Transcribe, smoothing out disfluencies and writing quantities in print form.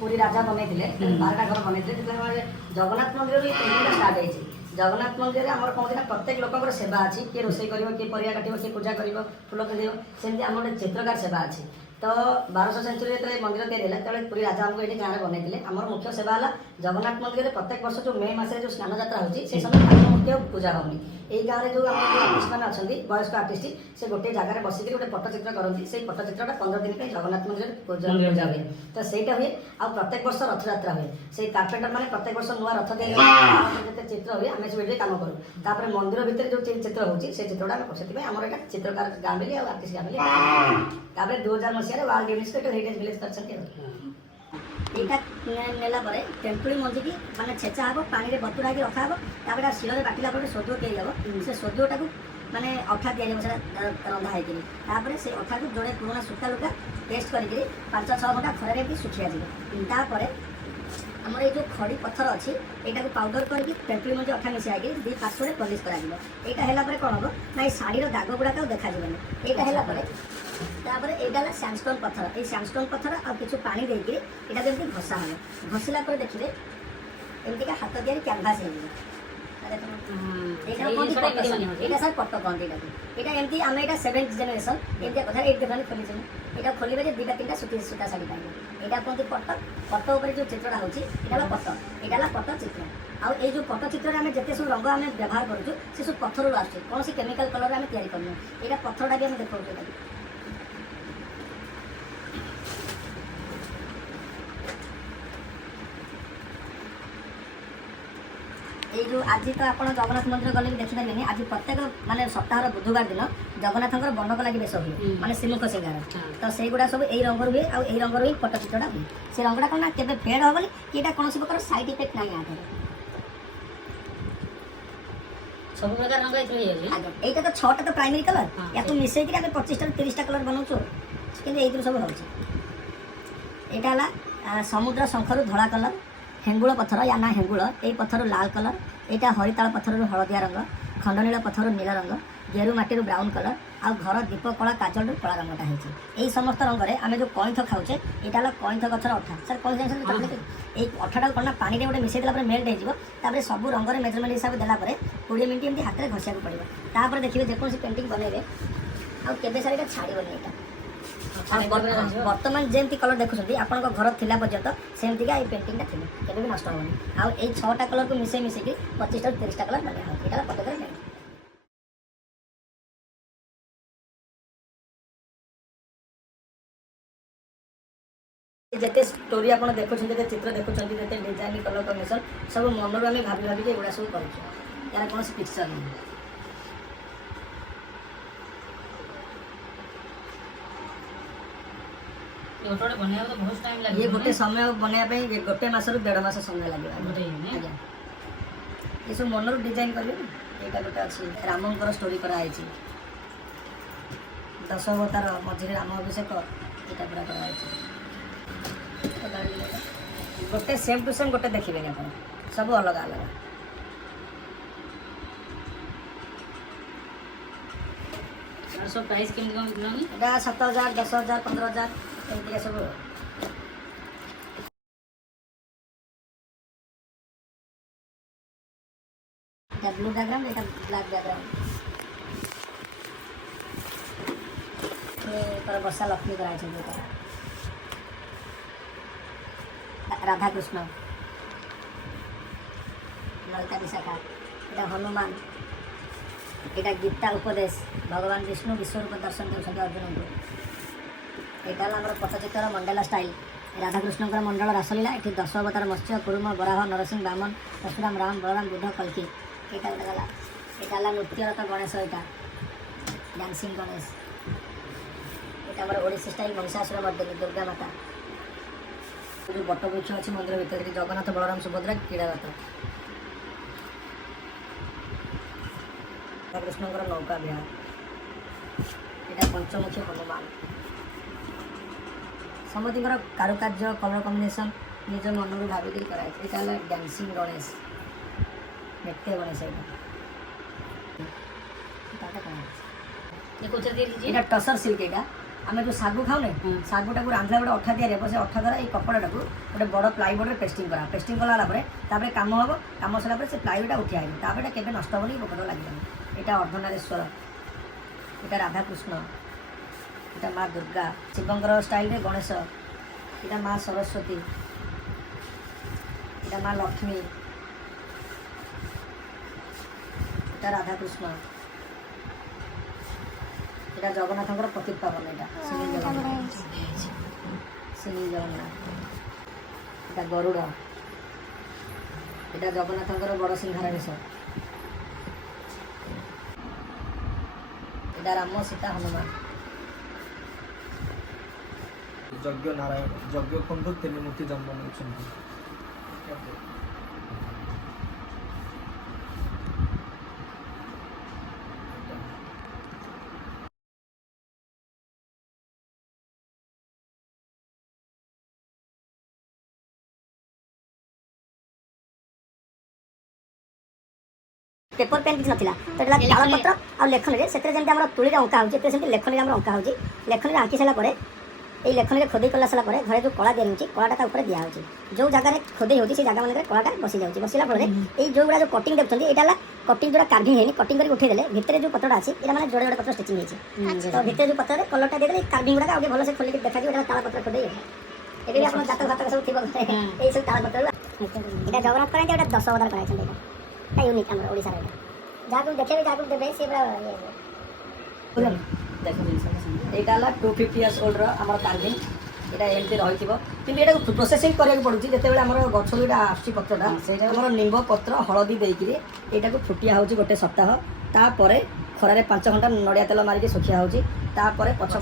पुरी राजा बनई 12टा घर बनई जगन्नाथ मंदिर पेंटिंग स्टार्ट होती जगन्नाथ मंदिर में आम कौन प्रत्येक लोक सेवा अच्छी किए रोसे कर किए परिया काट किए पूजा कर फूल पिंध सेमती आम गोटे चित्रकार सेवा अच्छी तो 1200 सेंचुरी जो मंदिर तैयारी पुरी राजा आमको ये गाँव में बनई आम मुख्य सेवा है जगन्नाथ मंदिर में प्रत्येक वर्ष जो मे मस जो स्नान यात्रा होती से समय मुख्य पूजा होनी यही गाँव में जो आर्टिस्ट मैंने अच्छा वयस्क आर्टिस्ट से गोटे जगह बसिक गोटे पट्टचित्र करती से पट्टचित्रटा 15 दिन जगन्नाथ मंदिर पूजा हुए तो सहीटा हुए आ प्रत्येक वर्ष रथयात्रा हुए से कार्पेंटर मैंने प्रत्येक वर्ष नुआ रथ दिए चित्र हुए आम सब कम करूँ मंदिर भितर जो चित्र होती से चित्रटा से आम यहाँ चित्रकार गाँ मिली आर्टिस्ट गाँ मिली 2000 मसीह वर्ल्ड यूनेस्को हेरिटेज विलेज कर नेला तेंतुड़ी मंजी की माने छेचा हम पानी में बतुरा रखा हे शिल बाटिला सोदुओ तैयारी से सोदुओटा को माने अठा दि रंधा होकर से अठा को जोड़े पुराना सूता लुगा पेस्ट करके 5-6 घंटा खरारे भी सुखिया जापर आमर ये जो खड़ी पत्थर अच्छी यहाँ को पाउडर करके तेंतुड़ी मंजी अठा मिसाई दी पार्श्व पलिश कर कौन हम ना ये शाढ़ी दाग गुड़ाक देखा यहाँ तापर यहाँ सैंडस्टोन पत्थर ये सैंडस्टोन पत्थर आ कि पानी देकर यहाँ जमी घसा हम घसला देखिए एमती हाथ तैयारी कैनभास यहाँ सर पट्ट कहते यहाँ एमती आम यहाँ 7th जेनेरेशन एमती कथा ये देखा खोली यहाँ खोलिए 2-3टा सूता शाढ़ी पाइबे यहाँ कहते पट्ट उपर जो चित्रटा होता पट्ट यहाँ पट्ट चित्र आउ जो पट्ट चित्र आम जिते सब रंग आम व्यवहार करूँ से सब पत्थर आसुँ कौन केमिकल कलर आम तैयारी करना यहाँ पत्थरटा भी आम देखा ये जो आज तो आप जगन्नाथ मंदिर गले भी देखिपारे आज प्रत्येक माने सप्ताह बुधवार दिन जगन्नाथ बनक लगी बेस हुए माने श्रीमुख सिंगार तो से गुड़ा सब यही रंग हुए आ रंग ही पट्टचित्रटा हुए से रंगटा कौन ना केवे फेड हेनी कि कौन प्रकार साइड इफेक्ट ना यहाँ सब प्रकार रंग यहाँ तो 6टा तो प्राइमरी कलर या तो मिसई 25-30टा कलर बनाऊँ कि सब हो समुद्र शंखर धड़ा कलर हेंगुल पत्थर या ना हेंगुल ये पत्थर लाल कलर यहाँ हरिताल पत्थर हलदिया रंग खंडनील पत्थर नील रंग गेरु माटी ब्राउन कलर आ घर दीप कला काजल कला रंगटा है समस्त रंग में आम जो कईथ खाऊे यहाँ कईथ गचर अठा सर कईथ ये अठाटा कौन पानी गोटे मिसई देला मेल्ट हो सब रंग मेजरमेंट हिसाब से देलापर 20 मिनट एमती हाथ में घसिया पड़ो तापर देखिए जेकोसी पेंटिंग बनइबे आबे सर यहाँ छाड़बनी यहाँ बर्तमान जमी कलर देखुं आपण घर थिला पर्यंत सेमतिका ये पेंटिंगटा थी केवे भी नष्ट हेनी आउ 6टा कलर को मिसई मिसई 25-30टा कलर बना यहाँ पट्टकर जिते स्टोरी आप देखुं चित्र देखुं जिते डिजाइन कलर कम्बिनेसन सब मनरू आम भाभी भाविक एगुड़ा सब कर यार कौन पिक्चर नहीं ये गोटे समय बनवाई गोटे मस 1.5 मास समय लगे ये सब मनरू डिजाइन करेंगे यहाँ गोटे अच्छी रामंकर स्टोरी कराई 10 अवतार मझे राम अभिषेक यहाँ पूरा कराई गोटे सेम टू सेम गोटे देखिए आप सब अलग अलग सब प्राइस केमती कौन बिकलानी 7,000 10,000 15,000 एमती सब ब्लू डायग्राम ये ब्लैक डायग्राम ये वर्षा लक्ष्मी कराई राधा कृष्ण ललिता विशाखा यहाँ हनुमान यहाँ गीता उपदेश भगवान विष्णु विश्वरूप दर्शन देते अर्जुन को यहाँ आम पट्टचित्र मंडला स्टाइल राधाकृष्ण मंडल रासलीला ये 10 अवतार मत्स्य कुरुम बराह नरसिंह बामन परशुराम राम बलराम बुद्ध कल्कि यहाँ गोटे गला यहाँ नृत्यरत गणेश यहाँ डांसिंग गणेश यहाँ आम ओडिसी स्टाइल महिषासुर मर्दिनी दुर्गा माता जो बट वृक्ष अच्छी मंदिर भितर जगन्नाथ बलराम सुभद्रा क्रीड़ारत कृष्ण नौका विहार यहाँ पंचमुखी हनुमान समझ कारुकार्य कलर कम्बिनेसन निज मन भाविक कराई डांसिंग गणेश नृत्य गणेश यहाँ टसर सिल्क यहाँ ଆମେ ଯେଉଁ ଶାଗୁ ଖାଉନେ ଶାଗୁଟାକୁ ରାନ୍ଧିଲା ଗୋଟେ ଅଠା ତିଆରି ହେବ ସେ ଅଠା ଦ୍ୱାରା ଏଇ କପଡ଼ାଟାକୁ ଗୋଟେ ବଡ଼ ପ୍ଲାଇବୋର୍ଡ଼ରେ ପେଷ୍ଟିଂ କରା ପେଷ୍ଟିଂ କଲା ପରେ ତାପରେ କାମ ହେବ କାମ ସରିଲା ପରେ ସେ ପ୍ଲାଇବୋର୍ଡ଼ଟା ଉଠିଆ ହେଇଯିବ ତାପରେ ଏଇଟା କେବେ ନଷ୍ଟ ହେବନି ପୋକ ଲାଗିବନି। ଏଇଟା ଅର୍ଦ୍ଧନାରେଶ୍ୱର, ଏଇଟା ରାଧାକୃଷ୍ଣ, ଏଇଟା ମା ଦୁର୍ଗା, ଶିବଙ୍କର ଷ୍ଟାଇଲରେ ଗଣେଶ, ଏଇଟା ମା ସରସ୍ୱତୀ, ଏଇଟା ମା ଲକ୍ଷ୍ମୀ, ଏଇଟା ରାଧାକୃଷ୍ଣ, ଏଇଟା ଜଗନ୍ନାଥଙ୍କର ପ୍ରତିପାବନ, ଏଇଟା ଶ୍ରୀ ଜଗନ୍ନାଥ, ଏଇଟା ଗରୁଡ଼, ଏଇଟା ଜଗନ୍ନାଥଙ୍କର ବଡ଼ ସିଂହାର ବେଶ, ଏଇଟା ରାମ ସୀତା ହନୁମାନ। ଯଜ୍ଞ ନାରାୟଣ ଯଜ୍ଞ କୁଣ୍ଡୁ ତିନି ମୂର୍ତ୍ତି ଜନ୍ମ ନେଉଛନ୍ତି। पेपर पेन किसी नथिला तो एटा तालपत्र आ लेखनी से जमी आम तुली अंका होती सेमती लेखनी अंका होती लेखनी आंकी सारापर ये लेखनी खोदे कला सारापर घरे जो कला दिया कलाटा दिया होती जो जगह खोदे होती से जगह मान कलाटा बसी जाऊँगी बसला जो गुड़ा जो कटिंग देखते यहाँ कटिंग जो कार्विंग है कटिंग करके उठेदेले भितर जो पत्रटा अच्छी यहाँ मैंने जोड़े जोड़े पत्र स्टिचिंग होती तो भितर जो पत्र कलरटा देदेले कार्विंग गुड़ा आगे भलसे खोलिक देखा यहाँ तालपत्र खोदे ये आप जातक फातक सब थी ये सब तालपत्र यहाँ जगन्नाथ कराई 10 अवतार कराई यूनिक आम ओडिशा जहाँ देखे जहाँ देवे सी पूरा देखो यहाँ 250 इयर्स ओल्ड आम कार्विंग यहाँ एमती रही कि प्रोसेसिंग कराया पड़ू जिते आम गछ जो आसूँ पत्रटा आम निम्ब पत्र हलदी देकर यहाँ फुटिया हो गोटे सप्ताह तापर खरारे 5 घंटा नड़िया तेल मारिक सुखिया होती पछ